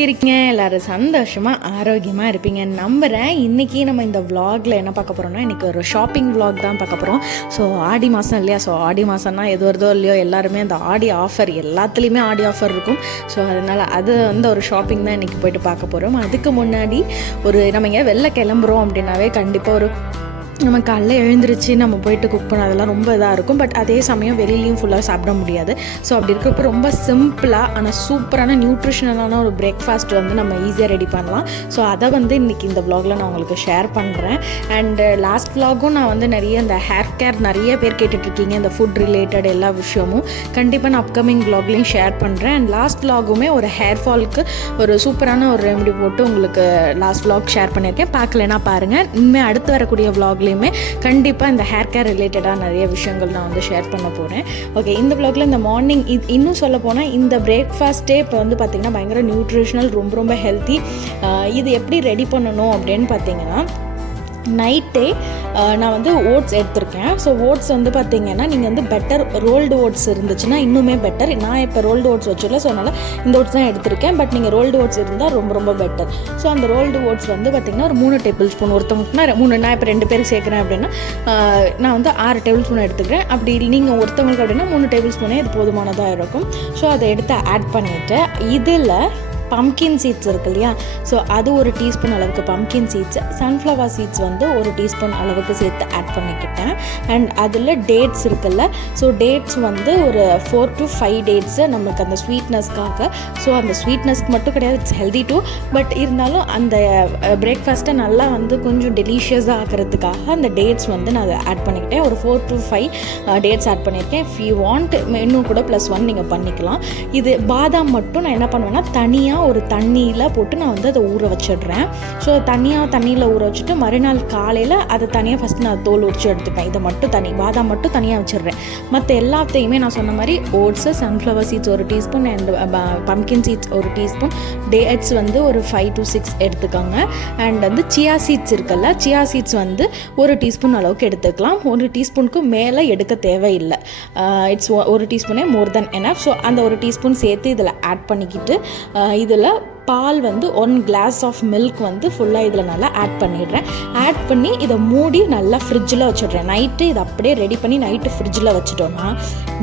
எப்படி இருக்கீங்க? எல்லோரும் சந்தோஷமாக ஆரோக்கியமாக இருப்பீங்க நம்புகிறேன். இன்றைக்கி நம்ம இந்த விலாகில் என்ன பார்க்க போகிறோம்னா, இன்றைக்கி ஒரு ஷாப்பிங் விலாக் தான் பார்க்க போகிறோம். ஸோ ஆடி மாதம் இல்லையா? ஸோ ஆடி மாதம்னா எது வருதோ இல்லையோ எல்லாருமே அந்த ஆடி ஆஃபர் எல்லாத்துலேயுமே ஆடி ஆஃபர் இருக்கும். ஸோ அதனால் அது ஒரு ஷாப்பிங் தான் இன்றைக்கி போய்ட்டு பார்க்க போகிறோம். அதுக்கு முன்னாடி நம்ம இங்கே வெளில கிளம்புறோம் அப்படின்னாவே கண்டிப்பாக நம்ம காலைல எழுந்திரிச்சு நம்ம போயிட்டு குக் பண்ண அதெல்லாம் ரொம்ப இதாக இருக்கும். பட் அதே சமயம் வெளியிலையும் ஃபுல்லாக சாப்பிட முடியாது. ஸோ அப்படி இருக்கிறப்ப ரொம்ப சிம்பிளாக ஆனால் சூப்பரான நியூட்ரிஷனலான ஒரு பிரேக்ஃபாஸ்ட் நம்ம ஈஸியாக ரெடி பண்ணலாம். ஸோ அதை இன்றைக்கி இந்த விலாகில் நான் உங்களுக்கு ஷேர் பண்ணுறேன். அண்டு லாஸ்ட் விலாகும் நான் நிறைய இந்த ஹேர் கேர் நிறைய பேர் கேட்டுட்ருக்கீங்க, இந்த ஃபுட் ரிலேட்டட் எல்லா விஷயமும் கண்டிப்பாக நான் அப்கமிங் விலாக்லேயும் ஷேர் பண்ணுறேன். அண்ட் லாஸ்ட் விலாகுமே ஒரு ஹேர் ஃபாலுக்கு ஒரு சூப்பரான ஒரு ரெமெடி போட்டு உங்களுக்கு லாஸ்ட் விலாக் ஷேர் பண்ணியிருக்கேன். பார்க்கலன்னா பாருங்கள். இனிமேல் அடுத்து வரக்கூடிய விலாக்லேயும் கண்டிப்பாக இந்த ஹேர் கேர் ரிலேட்டடாக நிறைய விஷயங்கள் நான் ஷேர் பண்ண போகிறேன். ஓகே, இந்த விலாகில் இந்த மார்னிங் இன்னும் சொல்ல போனால் இந்த பிரேக்ஃபாஸ்ட்டே இப்போ பார்த்திங்கன்னா பயங்கர நியூட்ரிஷனல், ரொம்ப ரொம்ப ஹெல்த்தி. இது எப்படி ரெடி பண்ணணும் அப்படின்னு பார்த்தீங்கன்னா, நைட்டே நான் ஓட்ஸ் எடுத்திருக்கேன். ஸோ ஓட்ஸ் பார்த்திங்கன்னா நீங்கள் பெட்டர் ரோல்டு ஓட்ஸ் இருந்துச்சுன்னா இன்னுமே பெட்டர். நான் இப்போ ரோல்டு ஓட்ஸ் வச்சுல, ஸோ அதனால் இந்த ஓட்ஸ் தான் எடுத்திருக்கேன். பட் நீங்கள் ரோல்டு ஓட்ஸ் இருந்தால் ரொம்ப ரொம்ப பெட்டர். ஸோ அந்த ரோல்டு ஓட்ஸ் பார்த்திங்கன்னா ஒரு 3 டேபிள் ஸ்பூன், ஒருத்தவங்கன்னா 3, நான் இப்போ 2 பேருக்கு சேர்க்குறேன் அப்படின்னா நான் 6 டேபிள் ஸ்பூன் எடுத்துக்கிறேன். அப்படி நீங்கள் ஒருத்தவங்களுக்கு அப்படின்னா 3 டேபிள் ஸ்பூனே இது போதுமானதாக இருக்கும். ஸோ அதை எடுத்து ஆட் பண்ணிவிட்டு இதில் பம்கின் சீட்ஸ் இருக்கு இல்லையா? ஸோ அது ஒரு டீஸ்பூன் அளவுக்கு பம்கின் சீட்ஸ், சன்ஃப்ளவர் சீட்ஸ் ஒரு டீஸ்பூன் அளவுக்கு சேர்த்து ஆட் பண்ணிக்கிட்டேன். அண்ட் அதில் டேட்ஸ் இருக்குல்ல, ஸோ டேட்ஸ் ஒரு 4 to 5 டேட்ஸு நமக்கு அந்த ஸ்வீட்னஸ்க்காக. ஸோ அந்த ஸ்வீட்னஸ்க்கு மட்டும் கிடையாது, இட்ஸ் ஹெல்தி டூ. பட் இருந்தாலும் அந்த பிரேக்ஃபாஸ்ட்டை நல்லா கொஞ்சம் டெலிஷியஸாக ஆக்கிறதுக்காக அந்த டேட்ஸ் நான் அதை ஆட் பண்ணிக்கிட்டேன். ஒரு 4 to 5 டேட்ஸ் ஆட் பண்ணியிருக்கேன். இஃப் யூ வாண்ட் இன்னும் கூட +1 நீங்கள் பண்ணிக்கலாம். இது பாதாம் மட்டும் நான் என்ன பண்ணுவேன்னா, தனியாக ஒரு தண்ணியில் போட்டு நான் அதை ஊற வச்சிடுறேன். ஸோ தண்ணியில் ஊற வச்சுட்டு மறுநாள் காலையில் அதை தனியாக ஃபஸ்ட்டு நான் தோல் உரிச்சு எடுத்துப்பேன். இதை மட்டும் பாதாம் மட்டும் தனியாக வச்சிடுறேன். மற்ற எல்லாத்தையுமே நான் சொன்ன மாதிரி oats, sunflower seeds 1 teaspoon and pumpkin seeds 1 teaspoon, dates ஒரு 5 to 6 எடுத்துக்கோங்க. அண்ட் சியா சீட்ஸ் இருக்குல்ல, சியா சீட்ஸ் 1 டீஸ்பூன் அளவுக்கு எடுத்துக்கலாம். 1 டீஸ்பூனுக்கு மேலே எடுக்க தேவையில்லை. இட்ஸ் 1 டீஸ்பூனே மோர் தென் எனஃப். ஸோ அந்த 1 டீஸ்பூன் சேர்த்து இதில் ஆட் பண்ணிக்கிட்டு இதில் பால் 1 கிளாஸ் ஆஃப் மில்க் ஃபுல்லாக இதில் நல்லா ஆட் பண்ணிடுறேன். ஆட் பண்ணி இதை மூடி நல்லா ஃப்ரிட்ஜில் வச்சிடுறேன். நைட்டு இதை அப்படியே ரெடி பண்ணி நைட்டு ஃப்ரிட்ஜில் வச்சுட்டோன்னா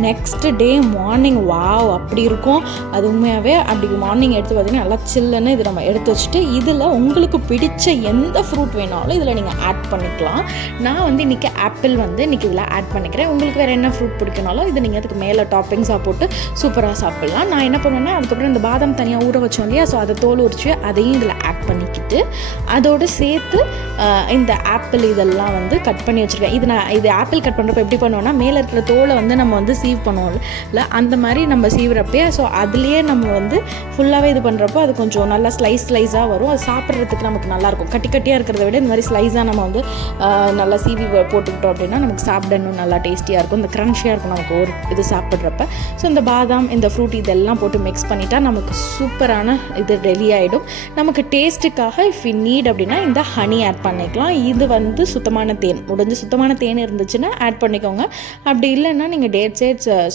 நெக்ஸ்ட் டே மார்னிங் வாவ் அப்படி இருக்கும். அது உண்மையாகவே அப்படி மார்னிங் எடுத்து பார்த்திங்கன்னா நல்லா சில்லுன்னு இது நம்ம எடுத்து வச்சுட்டு இதில் உங்களுக்கு பிடிச்ச எந்த ஃப்ரூட் வேணாலும் இதில் நீங்கள் ஆட் பண்ணிக்கலாம். நான் இன்றைக்கி ஆப்பிள் இன்றைக்கி இதில் ஆட் பண்ணிக்கிறேன். உங்களுக்கு வேறு என்ன ஃப்ரூட் பிடிக்கனாலும் இது நீங்கள் அதுக்கு மேலே டாப்பிங்ஸாக போட்டு சூப்பராக சாப்பிட்லாம். நான் என்ன பண்ணுவேன்னா, அதுக்கப்புறம் இந்த பாதாம் தனியாக ஊற வச்சோம் இல்லையா? ஸோ அதை தோல் உரிச்சு அதையும் இதில் ஆட் பண்ணிக்கிட்டு அதோடு சேர்த்து இந்த ஆப்பிள் இதெல்லாம் கட் பண்ணி வச்சுருக்கேன். இது ஆப்பிள் கட் பண்ணுறப்ப எப்படி பண்ணுவோன்னா, மேலே இருக்கிற தோலை நம்ம சீவ் பண்ணுவோம்ல, அந்த மாதிரி நம்ம சீவுறப்பே ஸோ அதுலேயே நம்ம ஃபுல்லாகவே இது பண்ணுறப்போ அது கொஞ்சம் நல்லா ஸ்லைஸாக வரும். அது சாப்பிட்றதுக்கு நமக்கு நல்லாயிருக்கும். கட்டியாக இருக்கிறத விட இந்த மாதிரி ஸ்லைஸாக நம்ம நல்லா சீவி போட்டுக்கிட்டோம் அப்படின்னா நமக்கு சாப்பிடணும் நல்லா டேஸ்டியாக இருக்கும். இந்த க்ரன்ச்சியாக இருக்கும் நமக்கு ஒரு இது சாப்பிட்றப்ப. ஸோ இந்த பாதாம், இந்த ஃப்ரூட் இதெல்லாம் போட்டு மிக்ஸ் பண்ணிட்டா நமக்கு சூப்பரான இது ரெடி ஆகிடும். நமக்கு டேஸ்ட்டுக்காக இஃப் யூ நீட் அப்படின்னா இந்த ஹனி ஆட் பண்ணிக்கலாம். இது சுத்தமான தேன், முடிஞ்ச சுத்தமான தேன் இருந்துச்சுன்னா ஆட் பண்ணிக்கோங்க. அப்படி இல்லைன்னா நீங்கள் டேட்ஸே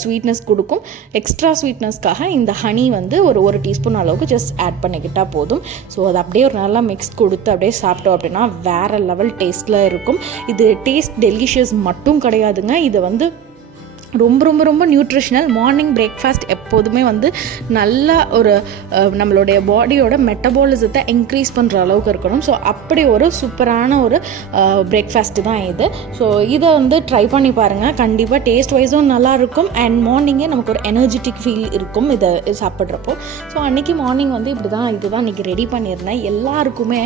ஸ்வீட்னஸ் கொடுக்கும். எக்ஸ்ட்ரா ஸ்வீட்னஸ்க்காக இந்த ஹனி ஒரு 1 டீஸ்பூன் அளவுக்கு ஜஸ்ட் ஆட் பண்ணிக்கிட்டால் போதும். ஸோ அது அப்படியே ஒரு நல்லா மிக்ஸ் கொடுத்து அப்படியே சாப்பிட்டோம் அப்படின்னா வேறு லெவல் டேஸ்ட்டில் இருக்கும். இது டேஸ்ட் டெலிஷியஸ் மட்டும் கிடையாதுங்க, இது ரொம்ப ரொம்ப ரொம்ப நியூட்ரிஷனல். மார்னிங் பிரேக்ஃபாஸ்ட் எப்போதுமே நல்லா ஒரு நம்மளுடைய பாடியோட மெட்டபாலிசத்தை இன்க்ரீஸ் பண்ணுற அளவுக்கு இருக்கணும். ஸோ அப்படி ஒரு சூப்பரான ஒரு பிரேக்ஃபாஸ்ட்டு தான் இது. ஸோ இதை ட்ரை பண்ணி பாருங்கள். கண்டிப்பாக டேஸ்ட் வைஸும் நல்லாயிருக்கும். அண்ட் மார்னிங்கே நமக்கு ஒரு எனர்ஜெட்டிக் ஃபீல் இருக்கும் இதை சாப்பிட்றப்போ. ஸோ அன்றைக்கி மார்னிங் இதுதான் இன்றைக்கி ரெடி பண்ணியிருந்தேன். எல்லாருக்குமே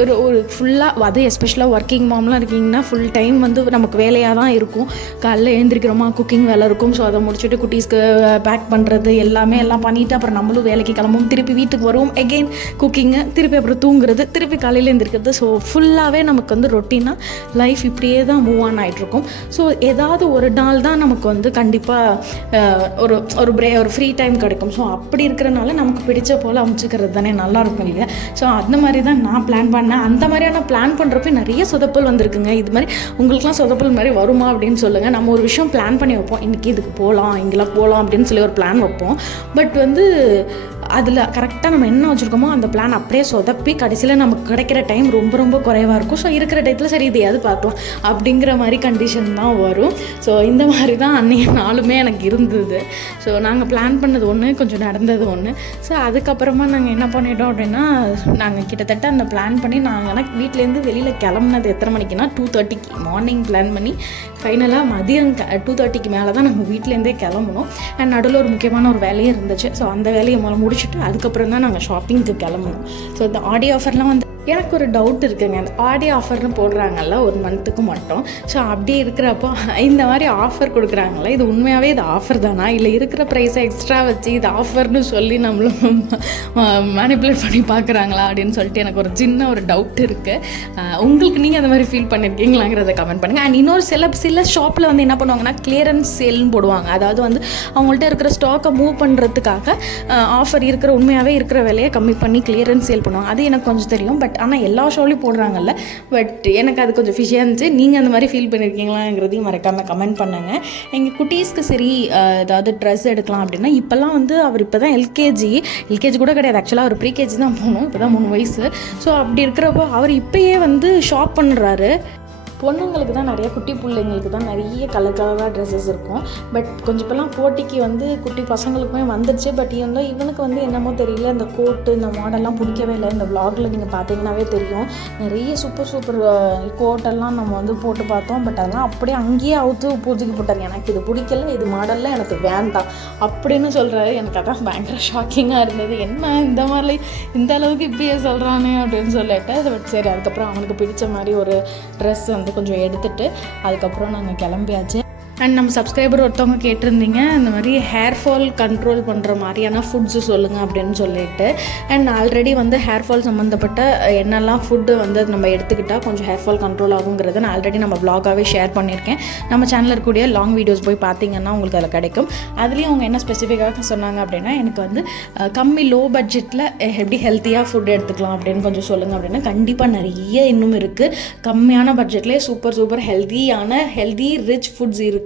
ஒரு ஃபுல்லாக அது எஸ்பெஷலாக ஒர்க்கிங் மாம்லாம் இருக்கீங்கன்னா ஃபுல் டைம் நமக்கு வேலையாக தான் இருக்கும். காலைல எழுந்திரிக்கிறோமா, குக்கிங் வேலை இருக்கும். ஸோ அதை முடிச்சுட்டு குட்டீஸ்க்கு பேக் பண்ணுறது எல்லாம் பண்ணிவிட்டு அப்புறம் நம்மளும் வேலைக்கு கிளம்பும், திருப்பி வீட்டுக்கு வருவோம், எகெயின் குக்கிங்கு, திருப்பி அப்புறம் தூங்குறது, திருப்பி காலையில் எழுந்திரிக்கிறது. ஸோ ஃபுல்லாகவே நமக்கு ரொட்டீனாக லைஃப் இப்படியே தான் மூவ் ஆன் ஆகிட்ருக்கும். ஸோ ஏதாவது ஒரு நாள் தான் நமக்கு கண்டிப்பாக ஒரு ஃப்ரீ டைம் கிடைக்கும். ஸோ அப்படி இருக்கிறனால நமக்கு பிடிச்ச போல் அமைச்சுக்கிறது தானே நல்லாயிருக்கும் இல்லையா? ஸோ அந்த மாதிரி தான் நான் பிளான் பண்ணேன். அந்த மாதிரியான பிளான் பண்ணுறப்ப நிறைய சொதப்பல் வந்திருக்குங்க. இது மாதிரி உங்களுக்குலாம் சொதப்பல் மாதிரி வருமா அப்படின்னு சொல்லுங்கள். நம்ம ஒரு விஷயம் பிளான் பண்ணி வைப்போம், இன்றைக்கி இதுக்கு போகலாம், இங்கெல்லாம் போகலாம் அப்படின்னு சொல்லி ஒரு பிளான் வைப்போம். பட் அதில் கரெக்டாக நம்ம என்ன வச்சுருக்கோமோ அந்த பிளான் அப்படியே சொதப்பி கடைசியில் நமக்கு கிடைக்கிற டைம் ரொம்ப ரொம்ப குறைவாக இருக்கும். ஸோ இருக்கிற டயத்தில் சரி இதையாவது பார்க்கலாம் அப்படிங்கிற மாதிரி கண்டிஷன் தான் வரும். ஸோ இந்த மாதிரி தான் அன்றைக்கி நாளுமே எனக்கு இருந்தது. ஸோ நாங்கள் பிளான் பண்ணது ஒன்று, கொஞ்சம் நடந்தது ஒன்று. ஸோ அதுக்கப்புறமா நாங்கள் என்ன பண்ணிட்டோம் அப்படின்னா, நாங்கள் கிட்டத்தட்ட அந்த பிளான் பண்ணி நாங்கள் வீட்டிலேருந்து வெளியில் கிளம்புனது எத்தனை மணிக்குன்னா 2:30 மார்னிங் பிளான் பண்ணி ஃபைனலாக மதியம் 2:30 மேலே தான் நம்ம வீட்டிலேருந்தே கிளம்பணும். அண்ட் நடுவில் ஒரு முக்கியமான ஒரு வேலையும் இருந்துச்சு. ஸோ அந்த வேலையை முடிச்சுட்டு அதுக்கப்புறம் தான் நாங்கள் ஷாப்பிங்க்கு கிளம்பணும். ஸோ இந்த ஆடி ஆஃபர்லாம் வந்து எனக்கு ஒரு டவுட் இருக்குங்க. அந்த ஆடி ஆஃபர்னு போடுறாங்கல்ல ஒரு மந்த்துக்கு மட்டும். ஸோ அப்படி இருக்கிறப்போ இந்த மாதிரி ஆஃபர் கொடுக்குறாங்கல்ல, இது உண்மையாகவே இது ஆஃபர் தானா, இல்லை இருக்கிற ப்ரைஸை எக்ஸ்ட்ரா வச்சு இது ஆஃபர்னு சொல்லி நம்மளும் மேனிப்புலேட் பண்ணி பார்க்குறாங்களா அப்படின்னு சொல்லிட்டு எனக்கு ஒரு சின்ன ஒரு டவுட் இருக்குது. உங்களுக்கு நீங்கள் அந்த மாதிரி ஃபீல் பண்ணியிருக்கீங்களாங்கிறத கமெண்ட் பண்ணுங்கள். அண்ட் இன்னொரு சில ஷாப்பில் வந்து என்ன பண்ணுவாங்கன்னா கிளியரன்ஸ் சேல்னு போடுவாங்க. அதாவது வந்து அவங்கள்ட்ட இருக்கிற ஸ்டாக்கை மூவ் பண்ணுறதுக்காக ஆஃபர் இருக்கிற உண்மையாகவே இருக்கிற விலையை கம்மி பண்ணி கிளியரன்ஸ் சேல் பண்ணுவாங்க. அது எனக்கு கொஞ்சம் தெரியும். பட் ஆனால் எல்லா ஷோலையும் போடுறாங்கல்ல, பட் எனக்கு அது கொஞ்சம் ஃபிஷியாக இருந்துச்சு. நீங்கள் அந்த மாதிரி ஃபீல் பண்ணியிருக்கீங்களாங்கிறதையும் மறக்காமல் கமெண்ட் பண்ணுங்கள். எங்கள் குட்டீஸ்க்கு சரி ஏதாவது ட்ரெஸ் எடுக்கலாம் அப்படின்னா, இப்போல்லாம் வந்து அவர் இப்போ தான் எல்கேஜி கூட கிடையாது, ஆக்சுவலாக அவர் ப்ரீகேஜி தான் போகணும், இப்போ தான் 3 வயசு. ஸோ அப்படி இருக்கிறப்போ அவர் இப்போயே வந்து ஷாப் பண்ணுறாரு. பொண்ணுங்களுக்கு தான் நிறைய, குட்டி பிள்ளைங்களுக்கு தான் நிறைய கலராக ட்ரெஸ்ஸஸ் இருக்கும். பட் கொஞ்சம் இப்போலாம் போட்டிக்கு வந்து குட்டி பசங்களுக்குமே வந்துடுச்சு. பட் இவனுக்கு வந்து என்னமோ தெரியல, இந்த கோட்டு இந்த மாடல்லாம் பிடிக்கவே இல்லை. இந்த விளாகில் நீங்கள் பார்த்தீங்கன்னாவே தெரியும், நிறைய சூப்பர் கோட்டெல்லாம் நம்ம வந்து போட்டு பார்த்தோம். பட் அதெல்லாம் அப்படியே அங்கேயே அவுத்து பூஜைக்கு போட்டார். எனக்கு இது பிடிக்கல, இது மாடல்லாம் எனக்கு வேண்டாம் அப்படின்னு சொல்கிறாரு. எனக்கு அதான் பயங்கர ஷாக்கிங்காக இருந்தது. என்ன இந்த மாதிரி இந்த அளவுக்கு இப்படியே சொல்கிறானே அப்படின்னு சொல்லிட்டு. பட் சரி, அதுக்கப்புறம் அவனுக்கு பிடிச்ச மாதிரி ஒரு ட்ரெஸ் வந்து கொஞ்சம் எடுத்துட்டு அதுக்கப்புறம் நாங்கள் கிளம்பியாச்சு. அண்ட் நம்ம சப்ஸ்கிரைபர் ஒருத்தவங்க கேட்டிருந்தீங்க, இந்த மாதிரி ஹேர் ஃபால் கண்ட்ரோல் பண்ணுற மாதிரியான ஃபுட்ஸு சொல்லுங்கள் அப்படின்னு சொல்லிட்டு. அண்ட் ஆல்ரெடி வந்து ஹேர் ஃபால் சம்மந்தப்பட்ட என்னெல்லாம் ஃபுட்டு வந்து நம்ம எடுத்துக்கிட்டால் கொஞ்சம் ஹேர் ஃபால் கண்ட்ரோல் ஆகுங்கிறத நான் ஆல்ரெடி நம்ம வ்ளாகாகவே ஷேர் பண்ணியிருக்கேன். நம்ம சேனலில் இருக்கக்கூடிய லாங் வீடியோஸ் போய் பார்த்தீங்கன்னா உங்களுக்கு அதில் கிடைக்கும். அதுலேயும் அவங்க என்ன ஸ்பெசிஃபிக்காக சொன்னாங்க அப்படின்னா, எனக்கு வந்து கம்மி லோ பட்ஜெட்டில் எப்படி ஹெல்த்தியாக ஃபுட் எடுத்துக்கலாம் அப்படின்னு கொஞ்சம் சொல்லுங்கள் அப்படின்னா, கண்டிப்பாக நிறைய இன்னும் இருக்குது. கம்மியான பட்ஜெட்லேயே சூப்பர் ஹெல்தி ரிச் ஃபுட்ஸ் இருக்குது.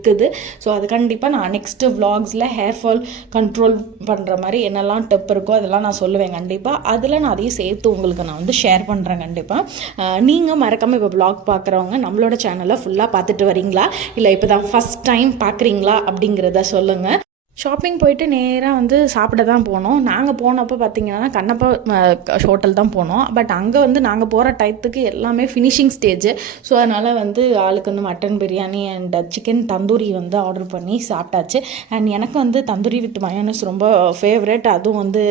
ஸோ அது கண்டிப்பாக நான் நெக்ஸ்ட்டு விளாக்ஸில் ஹேர் ஃபால் கண்ட்ரோல் பண்ணுற மாதிரி என்னெல்லாம் டிப் இருக்கோ அதெல்லாம் நான் சொல்லுவேன் கண்டிப்பாக. அதில் நான் அதையும் சேர்த்து உங்களுக்கு நான் வந்து ஷேர் பண்ணுறேன் கண்டிப்பாக. நீங்கள் மறக்காமல் இப்போ விளாக் பார்க்குறவங்க நம்மளோட சேனலை ஃபுல்லாக பார்த்துட்டு வரீங்களா, இல்லை இப்போ தான் ஃபஸ்ட் டைம் பார்க்குறீங்களா அப்படிங்கிறத சொல்லுங்கள். ஷாப்பிங் போயிட்டு நேராக வந்து சாப்பிட தான் போனோம். நாங்கள் போனப்போ பார்த்திங்கன்னா கண்ணப்பா ஹோட்டல் தான் போனோம். பட் அங்கே வந்து நாங்கள் போகிற டயத்துக்கு எல்லாமே ஃபினிஷிங் ஸ்டேஜு. ஸோ அதனால் வந்து ஆளுக்கு வந்து mutton biryani and chicken tandoori வந்து ஆர்டர் பண்ணி சாப்பிட்டாச்சு. அண்ட் எனக்கு வந்து தந்தூரி வித் மயோனஸ் ரொம்ப ஃபேவரட். அதுவும் வந்து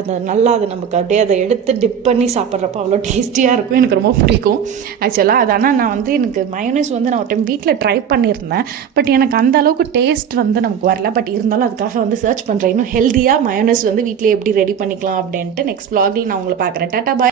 அது நல்லா, அது நமக்கு அப்படியே அதை எடுத்து டிப் பண்ணி சாப்பிட்றப்போ அவ்வளோ டேஸ்டியாக இருக்கும். எனக்கு ரொம்ப பிடிக்கும் ஆக்சுவலாக. அது ஆனால் நான் வந்து எனக்கு மயோனஸ் வந்து நான் ஒரு டைம் வீட்டில் ட்ரை பண்ணியிருந்தேன். பட் எனக்கு அந்த அளவுக்கு டேஸ்ட் வந்து நமக்கு வரல. பட் இருந்தாலும் அதுக்காக வந்து சர்ச் பண்ணுறேன் இன்னும் ஹெல்த்தியாக மயோனஸ் வந்து வீட்டிலே எப்படி ரெடி பண்ணிக்கலாம் அப்படின்ட்டு. நெக்ஸ்ட் vlogல நான் உங்களை பார்க்குறேன். டாடா பாய்.